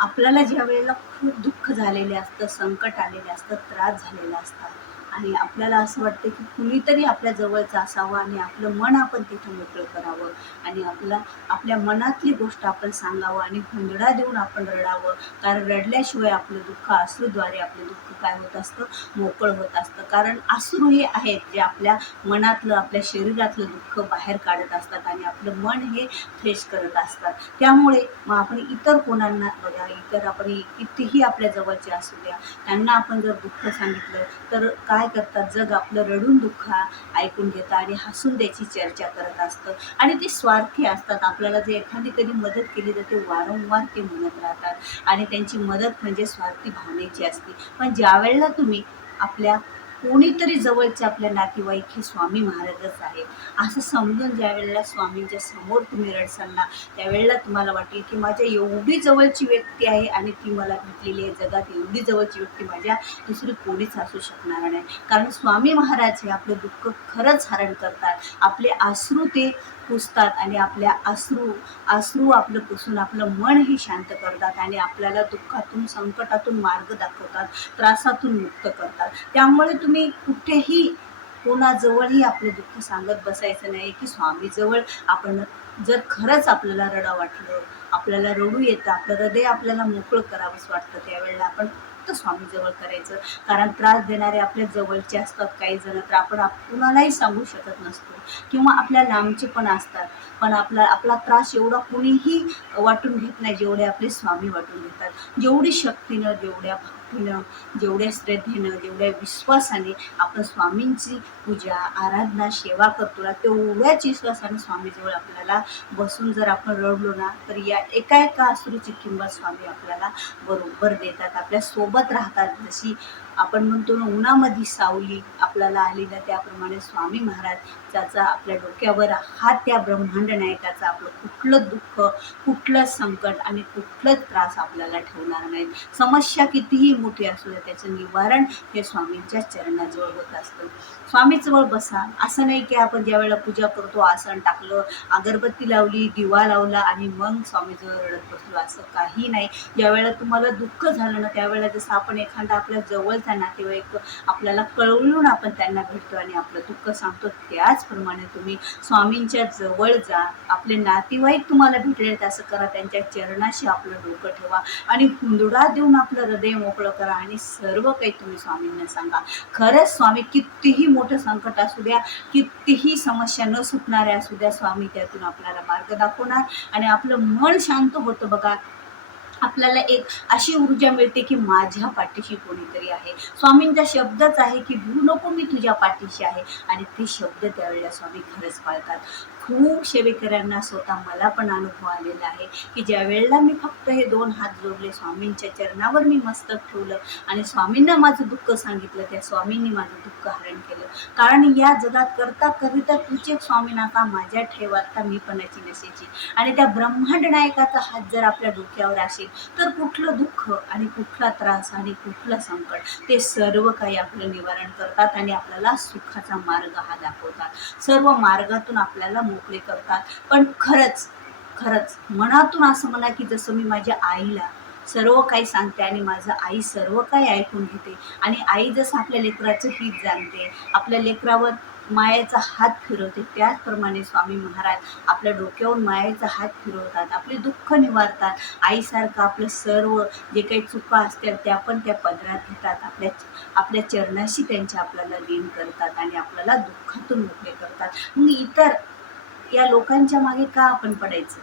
आपल्याला ज्या वेळेला खूप दुःख झालेले असतं, संकट आलेले असतं, त्रास झालेला असतात आणि आपल्याला असं वाटतं की कुणीतरी आपल्या जवळचं असावं आणि आपलं मन आपण तिथे मोकळं करावं आणि आपल्या मनातली गोष्ट आपण सांगावं आणि हुंदडा देऊन आपण रडावं. कारण रडल्याशिवाय आपलं दुःख अश्रूद्वारे आपलं दुःख काय होत असतं, मोकळं होत असतं. कारण अश्रू हे आहेत जे आपल्या मनातलं, आपल्या शरीरातलं दुःख बाहेर काढत असतात आणि आपलं मन हे फ्रेश करत असतात. त्यामुळे मग आपण इतर कोणांना बघा, इतर आपण कितीही आपल्या जवळचे असू द्या, त्यांना आपण जर दुःख सांगितलं तर काय करतात, जग आपलं रडून दुःख ऐकून घेतं आणि हसून त्याची चर्चा करत असतं आणि ते स्वार्थी असतात. आपल्याला जे एखादी कधी मदत केली तर ते वारंवार ते म्हणत राहतात आणि त्यांची मदत म्हणजे स्वार्थी भावनेची असते. पण ज्या वेळेला तुम्ही आपल्या कोणीतरी जवळचे आपल्या नातेवाईक हे स्वामी महाराजच आहे असं समजून ज्या वेळेला स्वामींच्या समोर तुम्ही रडसाल, त्यावेळेला तुम्हाला वाटेल की माझ्या एवढी जवळची व्यक्ती आहे आणि ती मला भेटलेली आहे. जगात एवढी जवळची व्यक्ती माझ्या दुसरी कोणीच असू शकणार नाही. कारण स्वामी महाराज हे आपलं दुःख खरंच हरण करतात. आपले अश्रू ते पुसतात आणि आपल्या अश्रू आपलं पुसून आपलं मन हे शांत करतात आणि आपल्याला दुःखातून, संकटातून मार्ग दाखवतात, त्रासातून मुक्त करतात. त्यामुळे तुम्ही कुठेही कोणाजवळही आपलं दुःख सांगत बसायचं नाही की स्वामीजवळ आपण जर खरंच आपल्याला रडा वाटलं, आपल्याला रडू येतं, आपलं हृदय आपल्याला मोकळं करावंसं वाटतं, त्यावेळेला आपण फक्त स्वामीजवळ करायचं. कारण त्रास देणारे आपल्या जवळचे असतात काही जण, तर आपण कुणालाही सांगू शकत नसतो किंवा आपल्या लांबचे पण असतात. पण आपला त्रास एवढा कुणीही वाटून घेत नाही जेवढे आपले स्वामी वाटून घेतात. जेवढी शक्तीनं, जेवढ्या भक्तीनं, जेवढ्या श्रद्धेनं, जेवढ्या विश्वासाने आपण स्वामींची पूजा, आराधना, सेवा करतो ना, तेवढ्याच विश्वासाने स्वामीजवळ आपल्याला बसून जर आपण रडलो ना, तर या एका एका अश्रूची किंमत स्वामी आपल्याला बरोबर देतात, आपल्या सोबत राहतात. जशी आपण म्हणतो ना, उन्हामध्ये सावली आपल्याला आली ना, त्याप्रमाणे स्वामी महाराज त्याचा आपल्या डोक्यावर हात त्या ब्रह्मांड नायकाचा आपलं कुठलं दुःख, कुठलं संकट आणि कुठलंच त्रास आपल्याला ठेवणार नाही. समस्या कितीही मोठी असू द्या, त्याचं निवारण हे स्वामींच्या चरणाजवळ होत असतं. स्वामीजवळ बसा. असं नाही की आपण ज्या वेळेला पूजा करतो, आसन टाकलं, अगरबत्ती लावली, दिवा लावला आणि मग स्वामीजवळ रडत बसलो, असं काही नाही. ज्यावेळेला तुम्हाला दुःख झालं ना, त्यावेळेला जसं आपण एखादा आपल्या जवळचा नातेवाईक आपल्याला कळवून आपण त्यांना भेटतो आणि आपलं दुःख सांगतो, त्याचप्रमाणे तुम्ही स्वामींच्या जवळ जा. आपले नातेवाईक तुम्हाला भेटले असं करा, त्यांच्या चरणाशी आपलं डोकं ठेवा आणि हुंदडा देऊन आपलं हृदय मोकळं करा आणि सर्व काही तुम्ही स्वामींना सांगा. खरंच स्वामी कितीही मोठं संकट असू द्या, कितीही समस्या न सुटणाऱ्या असू द्या, स्वामी त्यातून आपल्याला मार्ग दाखवणार आणि आपलं मन शांत होतं बघा. आपल्याला एक अशी ऊर्जा मिळते की माझ्या पाठीशी कोणीतरी आहे. स्वामींचा शब्दच आहे की भू नको, मी तुझ्या पाठीशी आहे आणि ते शब्द त्यावेळेला स्वामी खरंच पाळतात. खूप सेवेकऱ्यांना, स्वतः मला पण अनुभव आलेला आहे की ज्या वेळेला मी फक्त हे 2 हात जोडले, स्वामींच्या चरणावर मी मस्तक ठेवलं आणि स्वामींना माझं दुःख सांगितलं, त्या स्वामींनी माझं दुःख हरण केलं. कारण या जगात करता करिता तुझे स्वामीनाथा माझ्या ठेवाता मी पणाची नशेची. आणि त्या ब्रह्मांड नायकाचा हात जर आपल्या डोक्यावर असेल तर कुठलं दुःख आणि कुठला त्रास आणि कुठलं संकट, ते सर्व काही आपलं निवारण करतात आणि आपल्याला सुखाचा मार्ग हा दाखवतात. सर्व मार्गातून आपल्याला मोकळे करतात. पण खरंच मनातून असं म्हणा की जसं मी माझ्या आईला सर्व काही सांगते आणि माझं आई सर्व काही ऐकून घेते आणि आई जसं आपल्या लेकराचं हित जाणते, आपल्या लेकरावर मायेचा हात फिरवते, त्याचप्रमाणे स्वामी महाराज आपल्या डोक्यावर मायेचा हात फिरवतात, आपले दुःख निवारतात. आईसारखं आपलं सर्व जे काही चुका असतील त्या पण त्या पदरात घेतात, आपल्या चरणाशी त्यांच्या आपल्याला लीन करतात आणि आपल्याला दुःखातून मोकळे करतात. मग इतर या लोकांच्या मागे का आपण पडायचं?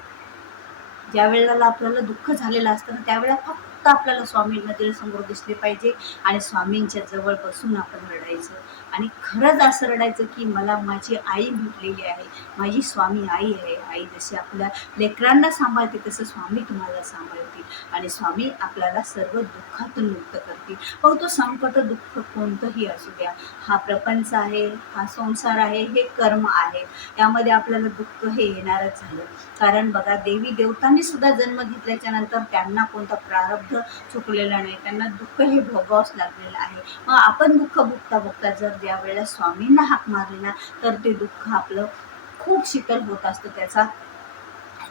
ज्या वेळेला आपल्याला दुःख झालेलं असतं ना, त्यावेळेला फक्त आपल्याला स्वामी नजरेसमोर दिसले पाहिजे आणि स्वामींच्या जवळ बसून आपण रडायचं आणि खरंच असं रडायचं की मला माझी आई भेटलेली आहे, माझी स्वामी आई आहे. आई जशी आपल्या लेकरांना सांभाळते तसं स्वामी तुम्हाला सांभाळतील आणि स्वामी आपल्याला सर्व दुःखातून मुक्त करतील. मग तो संकट, दुःख कोणतंही असू द्या, हा प्रपंच आहे, हा संसार आहे, हे कर्म आहे, यामध्ये आपल्याला दुःख हे येणारच झालं. कारण बघा, देवी देवतांनी सुद्धा जन्म घेतल्याच्या नंतर त्यांना कोणता प्रारब्ध चुकलेला नाही, त्यांना दुःख हे भोगावंच लागलेलं आहे. मग आपण दुःख भोगता भोगता जर ज्या वेळेला स्वामींना हाक मारली ना, तर ते दुःख आपलं खूप शीतल होत असतं,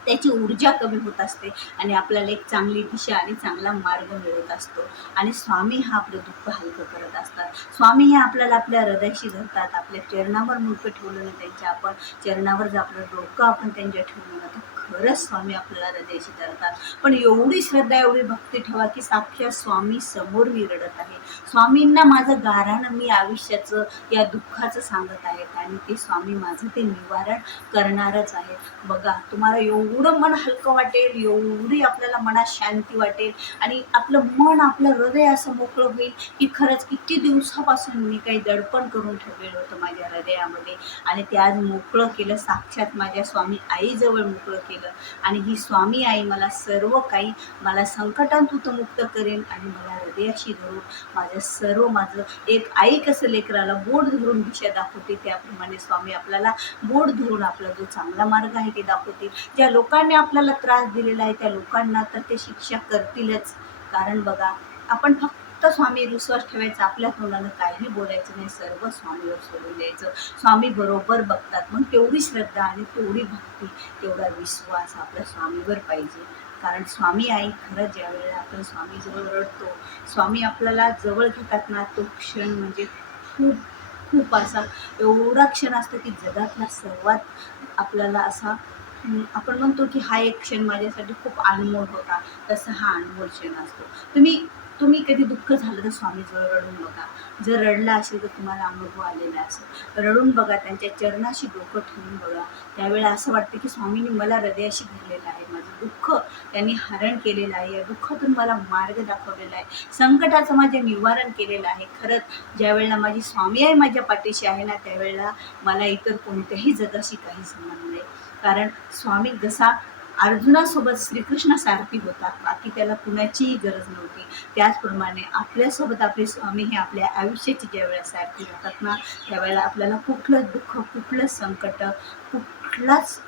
त्याची ऊर्जा कमी होत असते आणि आपल्याला एक चांगली दिशा आणि चांगला मार्ग मिळत असतो. आणि स्वामी हा आपलं दुःख हलकं करत असतात. स्वामी हे आपल्याला आपल्या हृदयाशी धरतात. आपल्या चरणावर मुंडकं ठेवलं ना त्यांच्या, आपण चरणावर जर आपलं डोकं आपण त्यांच्या ठेवलं ना, तर खरंच स्वामी आपल्याला हृदयाशी धरतात. पण एवढी श्रद्धा, एवढी भक्ती ठेवा की साक्षात स्वामी समोर मी रडत आहे. स्वामींना माझं गाऱ्हाणं मी आयुष्याचं, या दुःखाचं सांगत आहेत आणि ते स्वामी माझं ते निवारण करणारच आहे. बघा, तुम्हाला एवढं मन हलकं वाटेल, एवढी आपल्याला मनात शांती वाटेल आणि आपलं मन, आपलं हृदय असं मोकळं होईल की खरंच किती दिवसापासून मी काही दडपण करून ठेवलेलं होतं माझ्या हृदयामध्ये आणि ते आज मोकळं केलं. साक्षात माझ्या स्वामी आईजवळ मोकळं केलं आणि ही स्वामी आई मला सर्व काही, मला संकटांतून मुक्त करेन आणि मला हृदयाशी धरून माझं एक आई कसं लेकराला बोट धरून दिशा दाखवते, त्याप्रमाणे स्वामी आपल्याला बोट धरून आपला जो चांगला मार्ग आहे ते दाखवतील. ज्या लोकांनी आपल्याला त्रास दिलेला आहे त्या लोकांना तर ते शिक्षा करतीलच. कारण बघा, आपण फक्त स्वामीवर विश्वास ठेवायचा, आपल्या तोंडानं काही बोलायचं नाही, सर्व स्वामीवर सोडून द्यायचं. स्वामी बरोबर बघतात. मग तेवढी श्रद्धा आणि तेवढी भक्ती, तेवढा विश्वास आपल्या स्वामीवर पाहिजे. कारण स्वामी आई खरंच ज्या वेळेला आपण स्वामीजवळ रडतो, स्वामी आपल्याला जवळ घेतात ना, तो क्षण म्हणजे खूप खूप असा एवढा क्षण असतो की जगातला सर्वात आपल्याला असा आपण म्हणतो की हा एक क्षण माझ्यासाठी खूप अनमोल होता, तसा हा अनमोल क्षण असतो. तुम्ही कधी दुःख झालं तर स्वामीजवळ रडून बघा. जर रडला असेल तर तुम्हाला अनुभव आलेला असेल. रडून बघा, त्यांच्या चरणाशी डोकं ठेवून बघा. त्यावेळेला असं वाटतं की स्वामींनी मला हृदयाशी धरलेलं आहे, माझं दुःख त्यांनी हरण केलेलं आहे, या दुःखातून मला मार्ग दाखवलेला आहे, संकटाचं माझे निवारण केलेलं आहे. खरंच ज्यावेळेला माझी स्वामी आई माझ्या पाठीशी आहे ना, त्यावेळेला मला इतर कोणत्याही जगाशी काही संबंध नाही. कारण स्वामी जसा अर्जुनासोबत श्रीकृष्णासारखी होता, बाकी त्याला कुणाचीही गरज नव्हती, त्याचप्रमाणे आपल्यासोबत आपले स्वामी हे आपल्या आयुष्याची ज्या वेळेला सारखी राहतात ना, त्यावेळेला आपल्याला कुठलंच दुःख, कुठलंच संकट, कुठलाच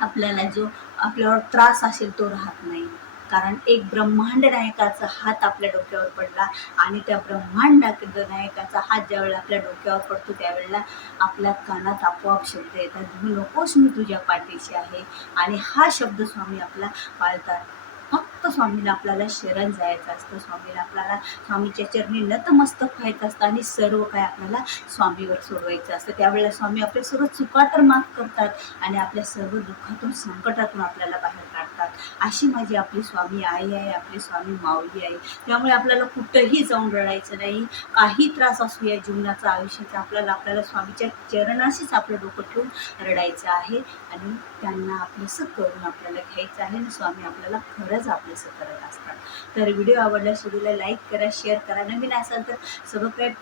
आपल्याला जो आपल्यावर त्रास असेल तो राहत नाही. कारण एक ब्रह्मांड नायकाचा हात आपल्या डोक्यावर पडला आणि त्या ब्रह्मांड नायकाचा हात ज्यावेळेला आपल्या डोक्यावर पडतो त्यावेळेला आपल्या कानात आपोआप शब्द येतात, "धू नकोस, मी तुझ्या पाठीशी आहे." आणि हा शब्द स्वामी आपला पाळतात. फक्त स्वामीला आपल्याला शरण जायचं असतं, स्वामीला आपल्याला स्वामीच्या चरणी नतमस्तक व्हायचं असतं आणि सर्व काय आपल्याला स्वामीवर सोडवायचं असतं. त्यावेळेला स्वामी आपल्या सर्व चुका तर माफ करतात आणि आपल्या सर्व दुःखातून, संकटातून आपल्याला बाहेर काढतात. अशी माझी आपली स्वामी आई आहे, आपली स्वामी माऊली आहे. त्यामुळे आपल्याला कुठंही जाऊन रडायचं नाही. काही त्रास असू या जीवनाचा, आयुष्याचा, आपल्याला स्वामीच्या चरणाशीच आपलं डोकं ठेवून रडायचं आहे आणि त्यांना आपलंसं करून आपल्याला घ्यायचं आहे आणि स्वामी आपल्याला खरंच आपलंसं करत असतात. तर व्हिडिओ आवडल्यास व्हिडिओला लाईक करा, शेअर करा, नवीन असाल तर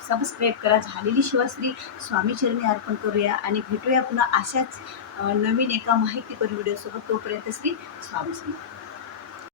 सबस्क्राईब करा. झालेली शिवश्री स्वामीचरणी अर्पण करूया आणि भेटूया पुन्हा अशाच नवीन एका माहितीपर व्हिडिओसोबत. तोपर्यंत श्री स्वामी समर्थ.